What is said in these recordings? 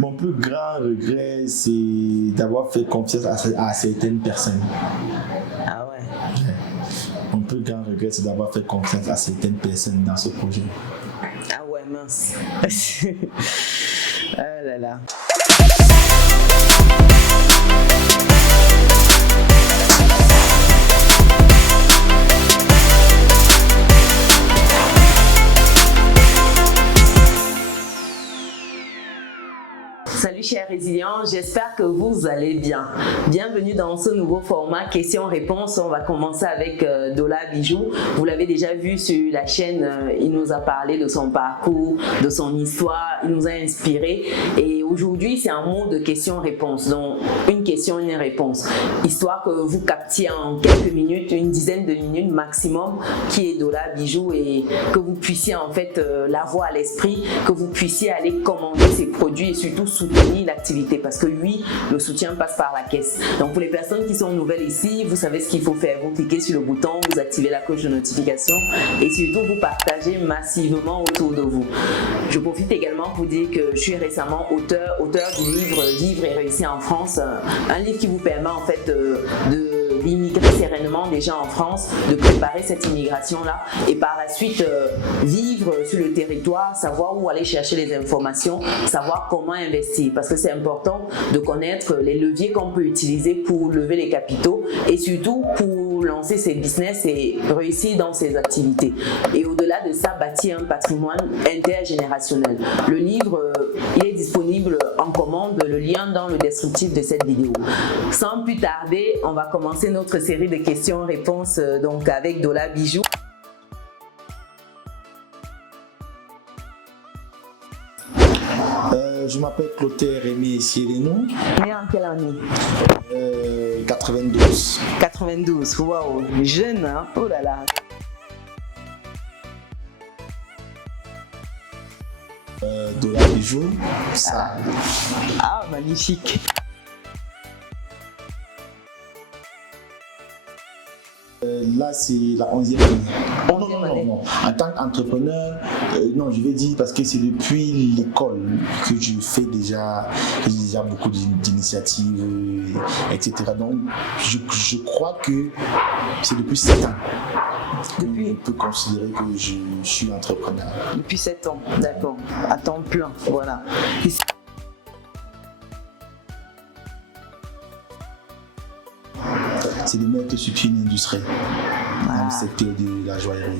Mon plus grand regret, c'est d'avoir fait confiance à certaines personnes. Ah ouais. Mon plus grand regret, c'est d'avoir fait confiance à certaines personnes dans ce projet. Ah ouais, mince. Ah là là. Salut chers résilients, j'espère que vous allez bien. Bienvenue dans ce nouveau format questions-réponses. On va commencer avec Dola Bijou. Vous l'avez déjà vu sur la chaîne, il nous a parlé de son parcours, de son histoire, il nous a inspiré. Et aujourd'hui, c'est un mot de questions-réponses, donc une question, une réponse. Histoire que vous captiez en quelques minutes, une dizaine de minutes maximum, qui est Dola Bijou et que vous puissiez en fait l'avoir à l'esprit, que vous puissiez aller commander ses produits et surtout soutenir l'activité parce que lui, le soutien passe par la caisse. Donc pour les personnes qui sont nouvelles ici, vous savez ce qu'il faut faire. Vous cliquez sur le bouton, vous activez la cloche de notification et surtout vous partagez massivement autour de vous. Je profite également pour dire que je suis récemment auteur du livre Vivre et réussir en France, un livre qui vous permet en fait d'immigrer sereinement déjà en France, de préparer cette immigration-là et par la suite vivre sur le territoire, savoir où aller chercher les informations, savoir comment investir parce que c'est important de connaître les leviers qu'on peut utiliser pour lever les capitaux et surtout pour lancer ses business et réussir dans ses activités. Et au-delà de ça, bâtir un patrimoine intergénérationnel. Le livre, il est disponible en commande, le lien dans le descriptif de cette vidéo. Sans plus tarder, on va commencer notre série de questions-réponses donc avec Dola Bijou. Je m'appelle Clotaire Rémy Sieleno. Né en quelle année? 92. 92, waouh, jeune, hein? Oh là là. Dola Bijou, ça. Ah, magnifique. Là, c'est la 11e année. Non. En tant qu'entrepreneur, non, je vais dire parce que c'est depuis l'école que j'ai déjà beaucoup d'initiatives, etc. Donc, je crois que c'est depuis 7 ans. On peut considérer que je suis entrepreneur. Depuis 7 ans, d'accord. À temps plein, voilà. C'est de mettre sur pied une industrie dans le secteur de la joaillerie.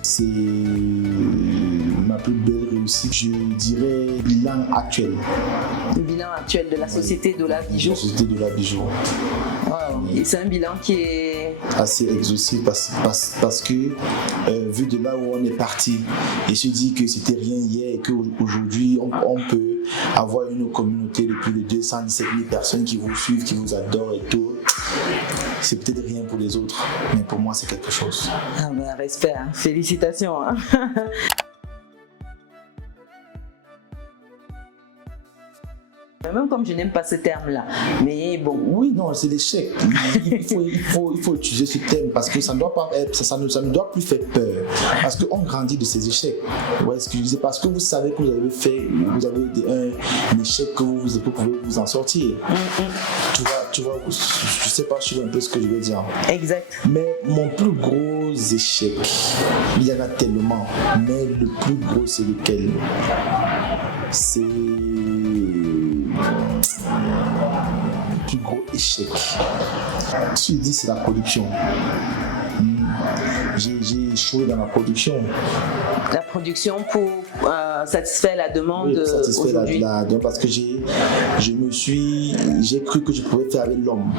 C'est ma plus belle réussite, je dirais, bilan actuel. Le bilan actuel de la société Dola Bijou. La société Dola Bijou. Wow. Et c'est un bilan qui est assez exhaustif parce que vu de là où on est parti, et se dit que c'était rien hier et qu'aujourd'hui on peut avoir une communauté de plus de 217 000 personnes qui vous suivent, qui vous adorent et tout. C'est peut-être rien pour les autres, mais pour moi c'est quelque chose. Ah ben, respect, hein. Félicitations. Hein. Même comme je n'aime pas ce terme-là, mais bon. Oui, non, c'est l'échec. Il faut utiliser ce terme parce que ça ne doit pas être, ça ne doit plus faire peur. Parce qu'on grandit de ces échecs. Ouais, ce que je disais, parce que vous savez que vous avez un échec que vous pouvez vous en sortir. Tu vois, je sais pas, je sais un peu ce que je veux dire. Exact. Mais mon plus gros échec, il y en a tellement, mais le plus gros c'est lequel? C'est le plus gros échec. Tu dis c'est la production. J'ai échoué dans la production. La production pour satisfaire la demande aujourd'hui. La demande parce que j'ai cru que je pouvais faire avec l'homme.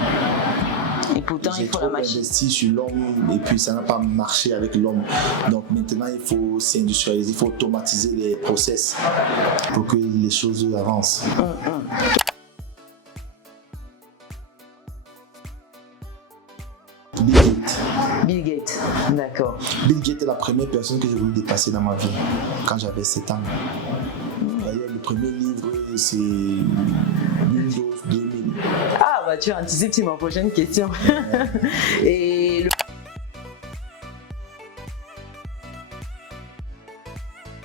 Et pourtant, il faut la machine. J'ai investi sur l'homme et puis ça n'a pas marché avec l'homme. Donc maintenant, il faut s'industrialiser, il faut automatiser les process pour que les choses avancent. Bill Gates, d'accord. Bill Gates est la première personne que j'ai voulu dépasser dans ma vie quand j'avais 7 ans. D'ailleurs, le premier livre, c'est Windows 2000. Ah, bah tu anticipes sur ma prochaine question. Et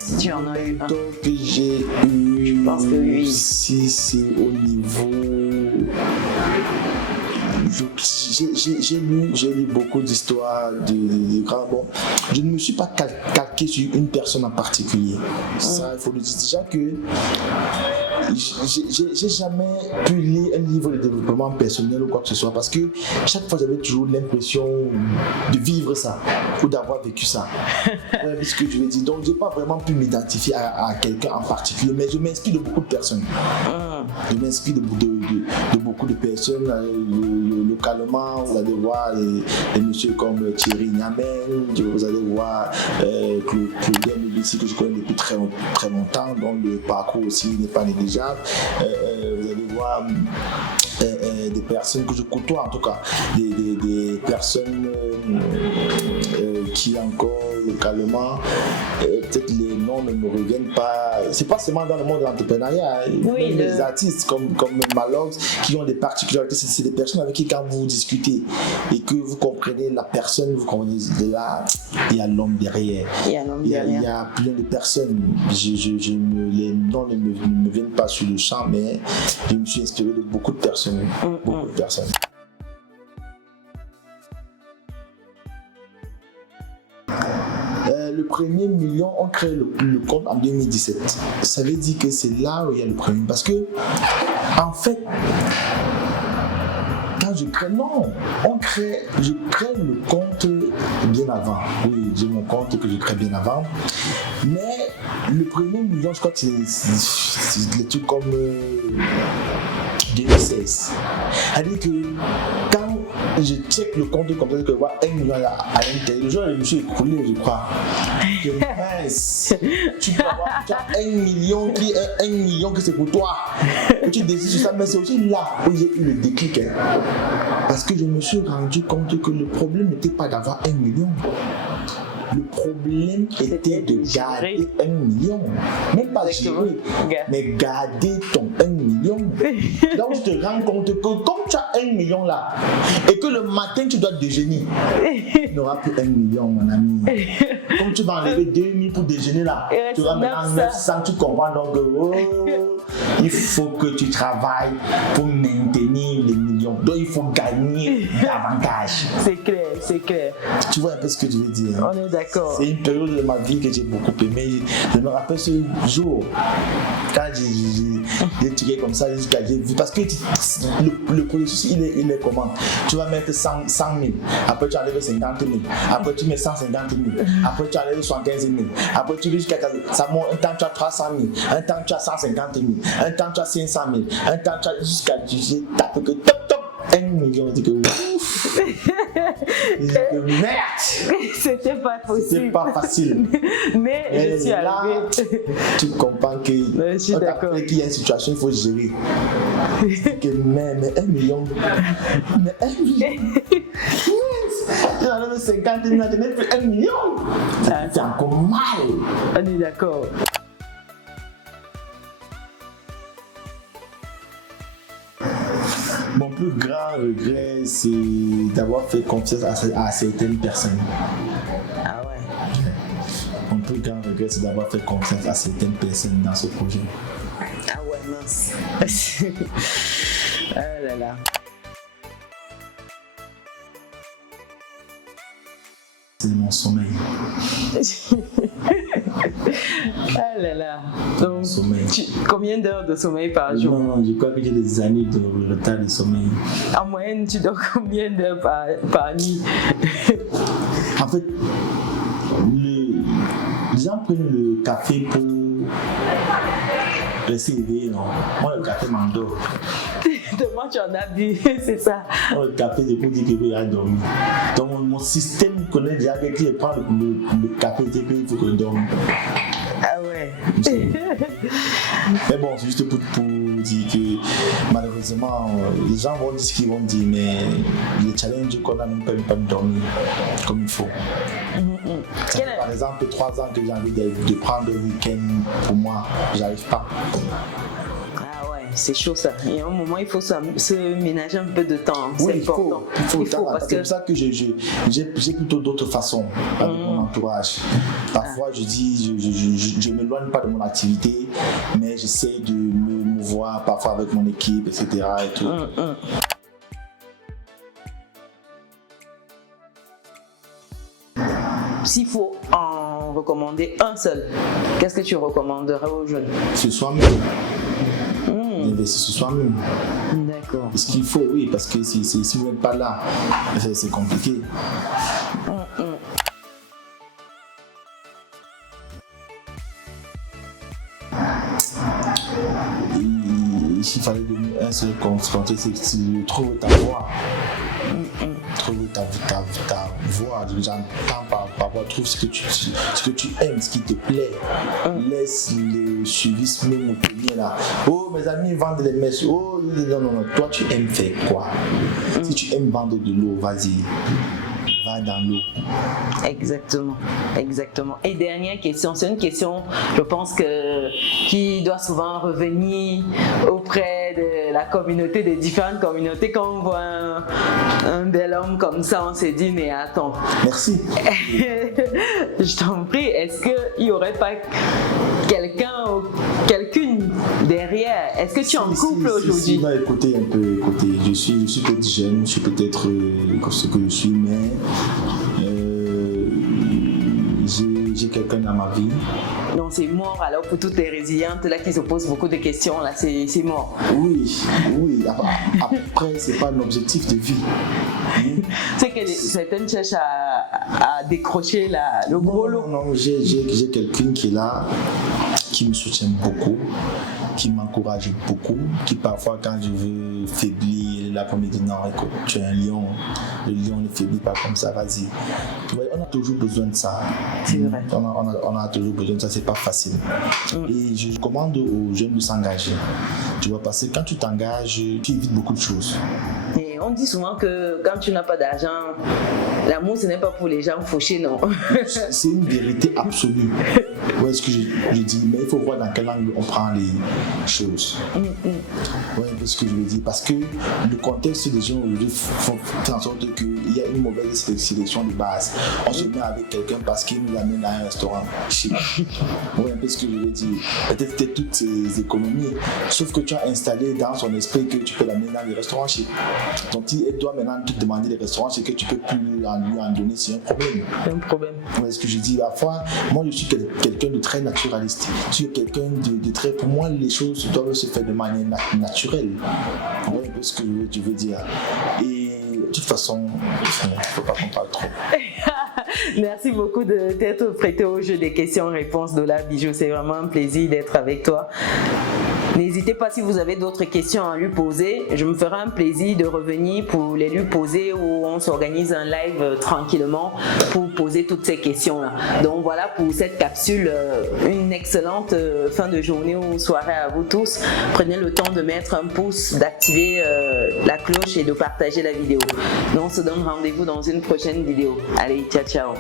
Si tu en as eu un. Donc j'ai eu. Je pense que oui. Si c'est au niveau. J'ai lu beaucoup d'histoires de grands. Bon, je ne me suis pas calqué sur une personne en particulier. Ça, il faut le dire déjà que j'ai jamais pu lire un livre de développement personnel ou quoi que ce soit parce que chaque fois j'avais toujours l'impression de vivre ça ou d'avoir vécu ça. Ouais, c'est ce que je veux dire. Donc j'ai pas vraiment pu m'identifier à quelqu'un en particulier, mais je m'inspire de beaucoup de personnes. Je m'inspire de beaucoup de personnes. Localement, vous allez voir des messieurs comme Thierry Niamel, vous allez voir Claudien Mébissi que je connais depuis très longtemps, dont le parcours aussi n'est pas négligeable. Vous allez voir des personnes que je côtoie en tout cas, des personnes qui encore localement, peut-être les noms ne me reviennent pas. C'est pas seulement dans le monde de l'entrepreneuriat. Oui, les artistes comme Malox qui ont des particularités, c'est des personnes avec qui quand vous discutez et que vous comprenez la personne, vous comprenez de là, il y a l'homme derrière. Il y a plein de personnes. Les noms ne me viennent pas sur le champ, mais je me suis inspiré de beaucoup de personnes. Beaucoup de personnes. Le premier million, on crée le compte en 2017. Ça veut dire que c'est là où il y a le premier. Parce que, en fait, quand je crée, je crée le compte bien avant. Oui, j'ai mon compte que je crée bien avant. Mais le premier million, je crois que c'est des trucs comme 2016. C'est-à-dire que quand je check le compte comme ça, que je vois 1 million à l'intérieur, le jour où je me suis écoulé, je crois. Que mince, tu peux avoir 1 million qui est 1 million que c'est pour toi. Et tu décides sur ça, mais c'est aussi là où j'ai eu le déclic. Parce que je me suis rendu compte que le problème n'était pas d'avoir 1 million. Le problème était de garder 1 million. Même pas gérer, mais garder ton 1 million. Donc tu te rends compte que comme tu as 1 million là, et que le matin tu dois déjeuner, tu n'auras plus 1 million, mon ami. Comme tu vas enlever 2000 pour déjeuner là, tu auras maintenant 900, tu comprends donc il faut que tu travailles pour maintenir les millions. Donc il faut gagner davantage. C'est clair, c'est clair. Tu vois un peu ce que je veux dire. On est d'accord. C'est une période de ma vie que j'ai beaucoup aimé. Je me rappelle ce jour, quand j'ai tiré comme ça, j'ai vu. Parce que le processus, il est comment? Tu vas mettre 100 000, après tu enlèves 50 000, après tu mets 150 000, après tu enlèves 75 000, après tu dis jusqu'à ça monte. Un temps tu as 300 000, un temps tu as 150 000, un temps tu as 500 000, un temps tu as jusqu'à tu tapes que top 1 million. Je dis que ouf. Je dis que merde. C'était pas possible. C'était pas facile. Mais je suis arrivé. Tu comprends que je suis d'accord. Qu'il y a une situation, il faut gérer. Que mais 1 million. Mais 1 million. Tu enlèves 50 000, tu n'as plus 1 million. C'est encore mal. On est d'accord. Mon plus grand regret, c'est d'avoir fait confiance à certaines personnes. Ah ouais. Mon plus grand regret, c'est d'avoir fait confiance à certaines personnes dans ce projet. Ah ouais, mince. Oh là là. C'est mon sommeil. Ah là là. Donc, sommeil. Combien d'heures de sommeil par jour? Non, je crois que j'ai des années de retard de sommeil. En moyenne, tu dors combien d'heures par nuit? En fait, les gens prennent le café pour rester éveillé, non? Moi, le café m'endort. Tellement tu en as bu, c'est ça. Moi, le café, c'est pour dire que je vais dormir. Donc, mon système connaît déjà que si je prends le café, c'est qu'il faut que je dorme. Ah ouais. Mais bon, c'est juste pour dire que malheureusement, les gens vont dire ce qu'ils vont dire, mais les challenges qu'on a ne peuvent pas me dormir comme il faut. Ça fait par exemple 3 ans que j'ai envie de prendre le week-end pour moi, j'arrive pas. Ah ouais, c'est chaud ça. Il y a un moment, il faut se ménager un peu de temps. Oui, c'est important. Il faut parce c'est pour ça que j'ai plutôt d'autres façons avec mon entourage. Parfois, je dis, je ne m'éloigne pas de mon activité, mais j'essaie de me mouvoir parfois avec mon équipe, etc. Et tout. S'il faut en recommander un seul, qu'est-ce que tu recommanderais aux jeunes? C'est soi-même. Investir sur soi-même. D'accord. Ce qu'il faut, oui, parce que si vous n'êtes pas là, c'est compliqué. S'il fallait donner un seul conseil, c'est de trouver ta voie. Trouver ta voie. J'entends par rapport, trouve ce que tu aimes, ce qui te plaît. Laisse le suivisme me tenir là. Oh, mes amis vendent les messes. Oh, non. Toi, tu aimes faire quoi? Si tu aimes vendre de l'eau, vas-y. Va dans l'eau. Exactement. Et dernière question, c'est une question, je pense qui doit souvent revenir auprès de la communauté, des différentes communautés. Quand on voit un bel homme comme ça, on se dit mais attends. Merci. Je t'en prie, est-ce qu'il n'y aurait pas quelqu'un ou quelqu'une derrière? Est-ce que tu es en couple aujourd'hui? Non, écoutez un peu, je suis peut-être jeune, je suis peut-être ce que je suis, mais j'ai quelqu'un dans ma vie. Non, c'est mort alors pour toutes les résilientes là qui se posent beaucoup de questions, là c'est mort. Oui. Après, c'est pas un objectif de vie. C'est que certaines cherchent à décrocher le gros lot. Non, j'ai quelqu'un qui est là, qui me soutient beaucoup, qui m'encourage beaucoup, qui parfois quand je veux faiblir, là pour me dire non, écoute, tu es un lion, le lion ne faiblit pas comme ça, vas-y. On a toujours besoin de ça. C'est vrai. On a toujours besoin de ça, c'est pas facile. Et je recommande aux jeunes de s'engager. Tu vois, parce que quand tu t'engages, tu évites beaucoup de choses. Et on dit souvent que quand tu n'as pas d'argent, l'amour ce n'est pas pour les gens fauchés, non. C'est une vérité absolue. Ouais, ce que je dis, mais il faut voir dans quel angle on prend les choses. Ouais, ce que je veux dire, parce que le contexte des gens aujourd'hui font en sorte qu'il y a une mauvaise sélection de base. On se met avec quelqu'un parce qu'il nous amène à un restaurant. Ouais, un peu ce que je veux dire. Peut-être toutes ces économies, sauf que tu as installé dans son esprit que tu peux l'amener dans les restaurants chez. Donc il doit maintenant te demander les restaurants, c'est que tu peux plus lui en donner, c'est un problème. Un problème. Ouais, ce que je dis, parfois, moi je suis quelqu'un de très naturaliste. Je suis quelqu'un de très. Pour moi, les choses doivent se faire de manière naturelle. Ouais, un peu ce que je veux dire. Et de toute façon, il ne faut pas qu'on parle trop. Merci beaucoup de t'être prêté au jeu des questions-réponses Dola Bijou. C'est vraiment un plaisir d'être avec toi. N'hésitez pas si vous avez d'autres questions à lui poser. Je me ferai un plaisir de revenir pour les lui poser ou on s'organise un live tranquillement pour poser toutes ces questions-là. Donc voilà pour cette capsule. Une excellente fin de journée ou soirée à vous tous. Prenez le temps de mettre un pouce, d'activer la cloche et de partager la vidéo. Donc on se donne rendez-vous dans une prochaine vidéo. Allez, ciao, ciao.